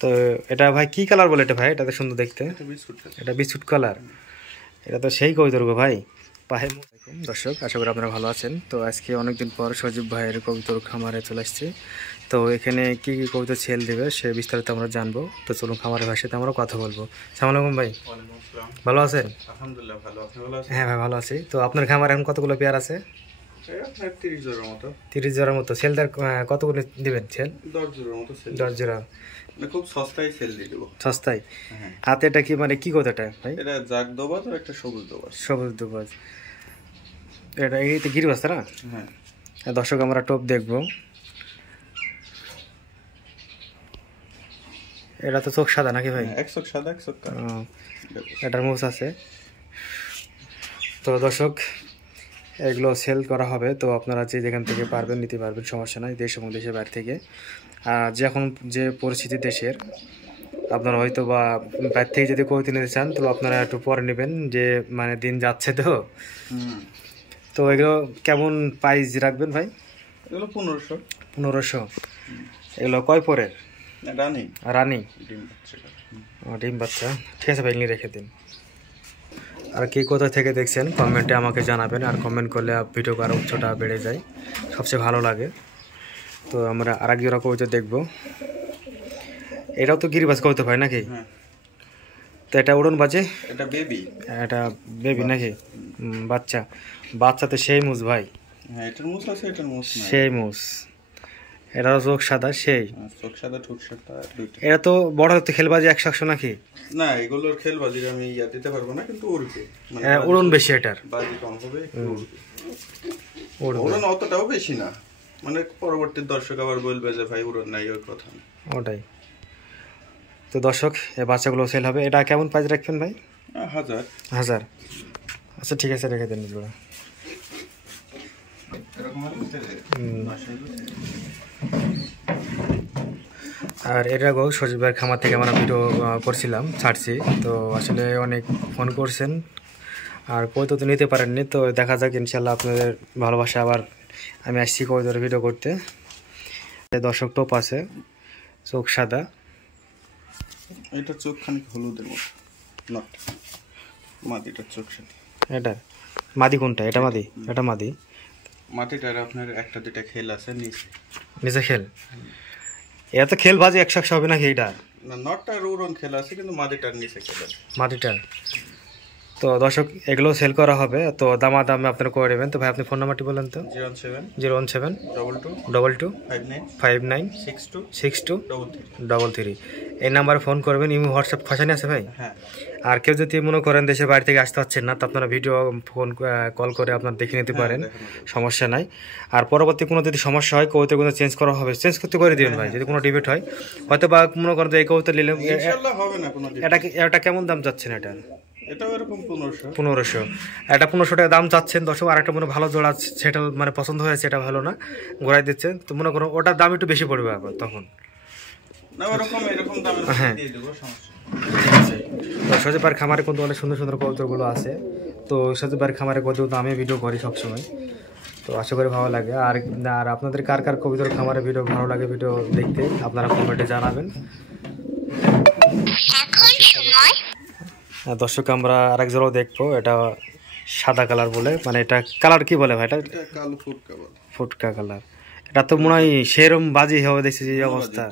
তো এটা ভাই কি কালার বলে এটা ভাই? এটা তো সুন্দর দেখতে, এটা বিস্কুট কালার। এটা তো সেই কবিতর গো ভাই। পায়ে দর্শক, আশা করি আপনারা ভালো আছেন। তো আজকে অনেকদিন পর সজীব ভাইয়ের কবিতর খামারে চলে আসছে। তো এখানে কি কি কবিতা সেল দেবে সে বিস্তারিত আমরা জানবো। তো চলুন খামারের ভাষাতে আমরা কথা বলবো। সালাম আলাইকুম ভাই, ভালো আছেন? আলহামদুলিল্লাহ ভালো, আপনি ভালো আছেন? হ্যাঁ ভাই ভালো আছি। তো আপনার খামারে এখন কতগুলো পেয়ার আছে? আপনার 30 জোড়ার মতো। 30 জোড়ার মতো। সেলদার কতগুলো দিবেন সেল? 10 জোড়ার মতো সেল। 10 জোড়া মানে খুব সস্তায় সেল দিয়ে দেবো। সস্তায়? হ্যাঁ। হাতে এটা কি মানে কি কথাটা ভাই? এটা জাগ দোবাজ আর একটা সবুজ দোবাজ। সবুজ দুবাজ। এটা এই তো গিরিবাজ না? হ্যাঁ। দর্শক আমরা টপ দেখবো। এটা তো চোখ সাদা নাকি ভাই? এক চোখ সাদা, এক চোখ কালো। এটার মুছ আছে। তো দর্শক এগুলো সেল করা হবে। তো আপনারা যে যেখান থেকে পারবেন নিতে পারবেন, সমস্যা নাই, দেশ এবং দেশের বাইরে থেকে। যে এখন যে পরিস্থিতি দেশের, আপনারা হয়তো বা বাইরে থেকে যদি কবিতা নিতে চান তাহলে আপনারা একটু পরে নেবেন, যে মানে দিন যাচ্ছে তো। তো এগুলো কেমন প্রাইস রাখবেন ভাই? এগুলো 1500। 1500। এগুলো কয় পরের? রানি। রানি ডিম বাচ্চা। ডিম বাচ্চা। ঠিক আছে ভাই, নিয়ে রেখে দিন। আর কে কোথা থেকে দেখছেন কমেন্টে আমাকে জানাবেন। আর কমেন্ট করলে ভিডিও আরও উচ্চটা বেড়ে যায়, সবচেয়ে ভালো লাগে। তো আমরা আর এক জোড়া কবিতা দেখবো। এটাও তো গিরিবাজ কবিতা ভাই নাকি? তো এটা উড়ন বাজে? এটা বেবি। এটা বেবি নাকি? বাচ্চা। বাচ্চা তো সেই মুস ভাই। হ্যাঁ, এটার মুছ আছে, এটার মুছ নাই। সেই মুস। এটারও চোখ সাদা সেই। চোখ সাদা, ঠোঁট সাদা দুইটা। এটা তো বড় হতে খেলবাজি 100 নাকি? না, এগুলোর খেলবাজির আমি দিতে পারবো না, কিন্তু উড়বে। মানে উড়ন বেশি এটার। বাজি কম হবে, উড়ন অতটাও বেশি না। মানে পরবর্তী দর্শক আবার বলবে যে ভাই উড়ন নাই, ওই কথা। ওটাই। তো দর্শক এই বাচ্চাগুলো সেল হবে। এটা কেমন প্রাইস রাখবেন ভাই? 1000। 1000। আচ্ছা ঠিক আছে, রেখে দেন জোড়া। আর এর আগেও সজীব ভাইয়ের খামার থেকে আমরা ভিডিও করছিলাম, ছাড়ছি। তো আসলে অনেক ফোন করছেন আর কইতো তো নিতে পারেননি। তো দেখা যাক ইনশাল্লাহ আপনাদের ভালোবাসা আবার আমি আসছি কবিতার ভিডিও করতে। দর্শক টোপ আছে, চোখ সাদা। এটা চোখ খানিক হলুদের মতো, নট মাদিটার চোখ সাদা। এটা মাদি কোনটা? এটা মাদি? এটা মাদি। মাটিটার আপনার একটা দুটা খেল আছে নিচে। নিচে খেল? এটা তো খেল বাজি 100 হবে নাকি? এইটা না, নটটার উড়ন খেল আছে, কিন্তু মাটিটার নিচে খেল আছে। মাটিটার। তো দর্শক এগুলো সেল করা হবে। তো দামে আপনারা করে নেবেন। তো ভাই আপনি ফোন নাম্বারটি বলেন তো। 017 22 59 62 33। এই নাম্বারে ফোন করবেন। ইমো হোয়াটসঅ্যাপ খসানি আছে ভাই? হ্যাঁ। আর কেউ যদি মনে করেন দেশের বাড়ি থেকে আসতে পারছেন না, তো আপনারা ভিডিও ফোন কল করে আপনারা দেখে নিতে পারেন, সমস্যা নাই। আর পরবর্তী কোনো যদি সমস্যা হয়, কবিতা কোনো চেঞ্জ করা হবে, চেঞ্জ করতে করে দিবেন ভাই। যদি কোনো ডিবেট হয়, হয়তো বা মনে করেন যে এই কবিতা নিলাম, এটা কেমন দাম চাচ্ছেন? এটা এটাও এরকম 1500। এটা 1500 টাকা দাম চাচ্ছেন। দর্শক আরেকটা মনে ভালো জোড়া সেটা মানে পছন্দ হয়েছে, এটা ভালো না, ঘোরাই দিচ্ছেন। তো মনে করো ওটার দাম একটু বেশি পড়বে আবার তখন। হ্যাঁ ঠিক আছে। তো সজীব ভাইয়ের খামারে কিন্তু অনেক সুন্দর সুন্দর কবুতরগুলো আছে। তো সজীব ভাইয়ের খামারে কত আমি ভিডিও করি সবসময়। তো আশা করি ভালো লাগে। আর আপনাদের কার কার কবুতর খামারে ভিডিও ভালো লাগে ভিডিও দেখতে আপনারা কমেন্টে জানাবেন। দর্শক আমরা আরেক জোড়াও দেখবো। এটা সাদা কালার বলে, মানে এটা কালার কি বলে ভাই? এটা কালো ফুটকা কালার। এটা তো মনে হয় সেরম বাজি হবে দেখছি যে অবস্থা।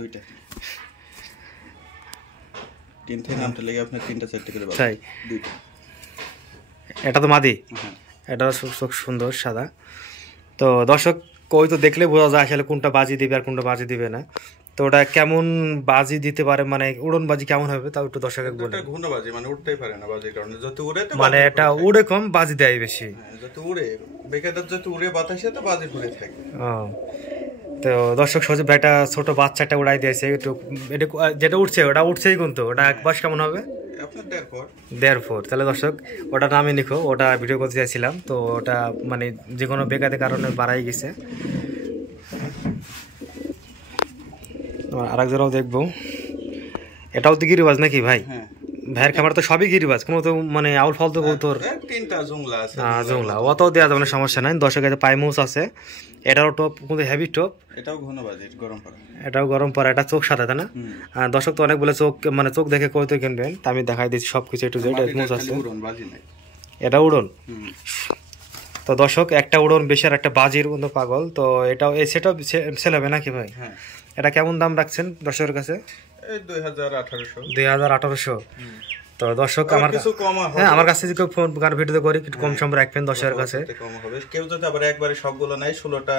তাই? এটা তো মাদি। এটা চোখ সুন্দর সাদা। তো দর্শক কই তো দেখলে বোঝা যায় আসলে কোনটা বাজি দিবে আর কোনটা বাজি দিবে না। তো ওটা কেমন বাজি দিতে পারে, মানে উড়ন বাজি কেমন হবে তাও একটু দর্শক বলে। এটা ঘূর্ণা বাজি, মানে উড়তেই পারে না বাজির কারণে। যত উড়ে তো মানে এটা উড়ে কম, বাজি দেয় বেশি। যত উড়ে বেকারটা, যত উড়ে বাতাসে তো বাজি ঘুরে থাকে। তো দর্শক সজীব ভাইটা ছোট বাচ্চাটা উড়াই দিয়েছে একটু। এটা যেটা উঠছে ওটা উঠছেই, কিন্তু ওটা এক বয়স কেমন হবে? আপনার 1.5 তাহলে দর্শক ওটা নামে লিখো। ওটা ভিডিও করতে চাইছিলাম, তো ওটা মানে যে কোনো বেকারের কারণে বাড়াই গেছে। আরেক জোড়াও দেখবো। এটাও তো গিরিবাজ নাকি ভাই? ভাইয়ের খামার তো সবই গিরিবাজ, কোনো তো মানে আউল ফালতু কবুতর। 3টা জংলা আছে। জংলা অত দেওয়া যাবে না, সমস্যা নাই। দর্শক কাছে পাইমুস আছে, এটাও টপ, কিন্তু হেভি টপ। এটাও ঘন বাজেট, গরম পাড়া। এটাও গরম পড়া, এটা চোখ সাদা, তাই না? দর্শক তো অনেক বলে চোখ, মানে চোখ দেখে কবুতর কিনবেন, তা আমি দেখাই দিচ্ছি সব কিছু একটু। যেটা মুস আছে, উড়ন বাজি নাই। এটা উড়ন। তো দর্শক একটা উড়ন বেশি আর একটা বাজির মতো পাগল। তো এটাও এই সেটও সেল হবে নাকি ভাই? হ্যাঁ। এটা কেমন দাম রাখছেন দর্শকের কাছে? এই 2000-1800। 2000-1800। তো দর্শক আমার কিছু কম হবে। হ্যাঁ, আমার কাছে যদি কেউ ফোন ভিডিও করি একটু কম সম রাখবেন দর্শকের কাছে। কম হবে। কেউ যদি আবার একবারে সবগুলো নাই, 16টা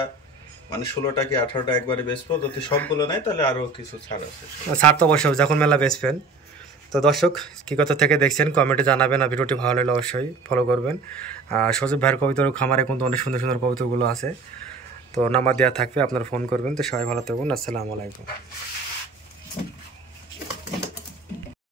মানে 16টা কি 18টা একবারে বেচবো, যদি সবগুলো নাই তাহলে আরো কিছু ছাড় আছে। ছাড় তো অবশ্যই যখন মেলা বেচবেন। তো দর্শক কি কথা থেকে দেখছেন কমেন্টে জানাবেন, আর ভিডিওটি ভালো লাগলে অবশ্যই ফলো করবেন। আর সজীব ভাইয়ের কবিতার খামারে কিন্তু অনেক সুন্দর সুন্দর কবিতাগুলো আছে, তো নাম্বার দেওয়া থাকবে, আপনারা ফোন করবেন। তো সবাই ভালো থাকুন, আসসালামু আলাইকুম।